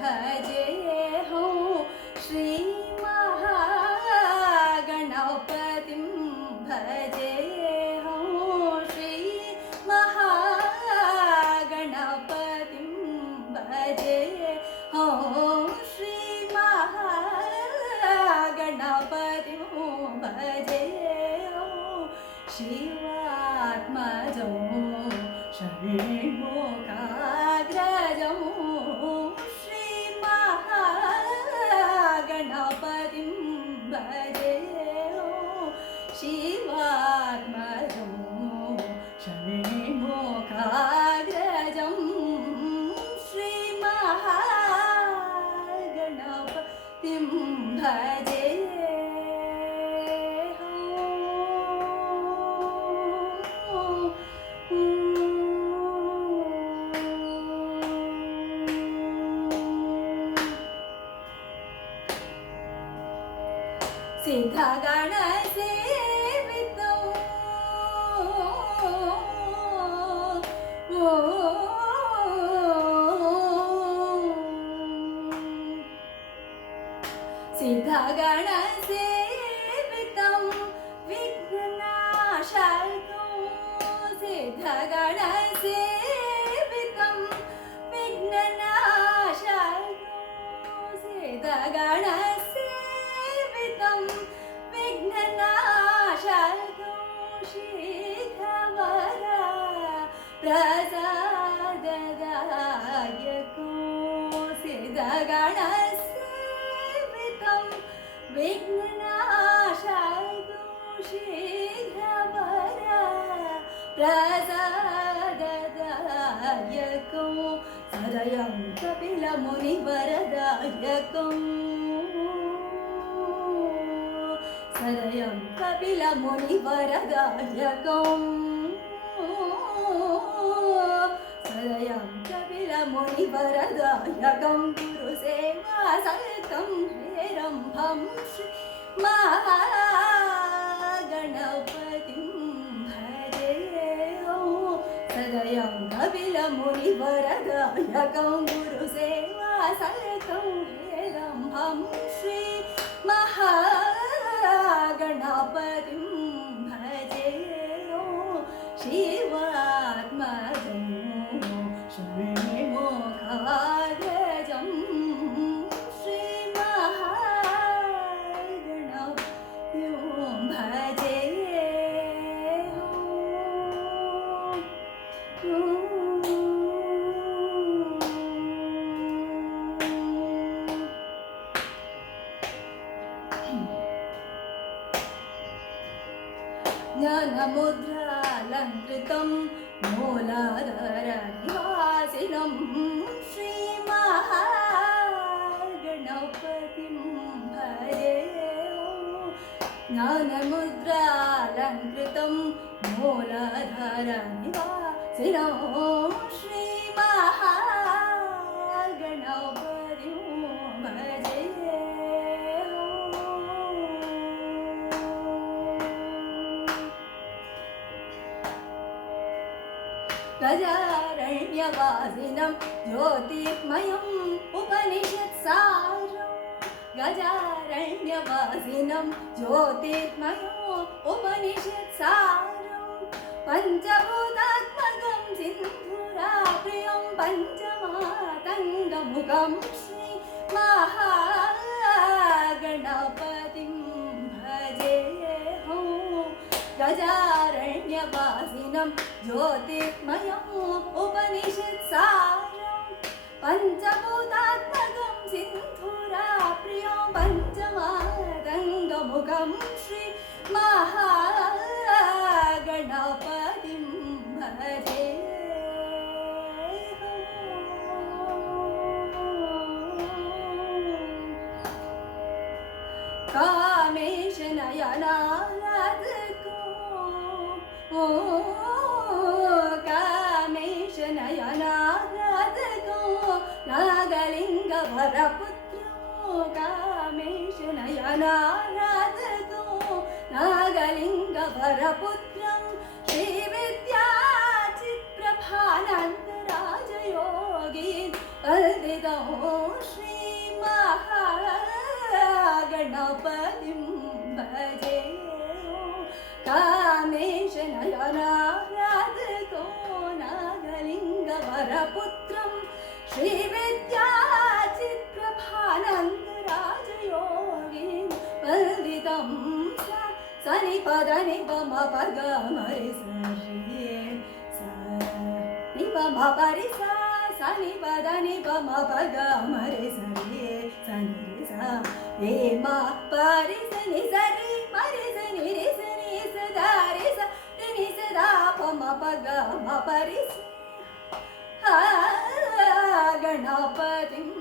भजेऽहं श्रीमहागणपतिं भजेऽहं श्रीमहागणपतिं भजेऽहं श्रीमहागणपतिं भजेऽहं शिवात्मजं षण्मुखाग्रजं श्रीमहागणपतिं भजेऽहं शिवात्मजं षण्मुखाग्रजं श्रीमहागणपतिं भजेऽहं सिद्धगणसेवितं सिद्धगणसेवितं विघ्ननाशकं सिद्धगणसेवितं विघ्ननाशकं सिद्धगणसेवितं विघ्ननाशकं शीघ्रवरा प्रसाददायकं सिद्धगणसेवितं विघ्ननाशकं शीघ्रवरा प्रसाददायकं सदयं कपिलमुनिवरदायकं सदयं कपिलमुनिवरदायकं सदयं कपिलमुनिवरदायकं गुरुसेवासहितं हेरम्भं श्रीमहागणपतिं भजेऽहं सदयं कपिलमुनिवरदायकं गुरुसेवासहितं हेरम्भं श्रीमहागणपतिं भजेऽहं शिवात्मजं षण्मुखाग्रजं श्रीमहागणपतिं ज्ञानमुद्रालङ्कृतं मूलाधारनिवासिनं श्रीमहागणपतिं भजेऽहं ज्ञानमुद्रालङ्कृतं मूलाधारनिवासिनं श्रीमहागणपतिं गजारण्यवासिनं ज्योतिर्मयम् उपनिषत्सारं गजारण्यवासिनं ज्योतिर्मयम् उपनिषत्सारं पञ्चभूतात्मकं सिन्धुराप्रियं पञ्चमातङ्गमुखं श्रीमहागणपतिं भजेऽहं गजारण्यवासिनं ज्योतिर्मयम् उपनिषत्सारं पञ्चभूतात्मकं सिन्धुराप्रियं पञ्चमातङ्गमुखं श्रीमहागणपतिं भजेऽहं कामेश नयनाराधको कामेश नयनाराधको नागलिङ्गवरपुत्रो कामेश नयनाराधको नागलिङ्गवरपुत्रं श्रीविद्याचित्प्रभानन्दराजयोगी वन्दितं श्रीमहागणपतिं भजे कामेश नयनाराधको नागलिङ्गवरपुत्रं श्रीविद्याचित्प्रभानन्दराजयोगीं वन्दितं सनि पद नि प म प ग म रे स रे स नि प म प रे स नि पद नि प म प ग म रे स रे स नि रे स रे म प रे स नि स रे म रे स नि रे स नि स द रे स रे नि स द प म प ग म प रे स गणपतिं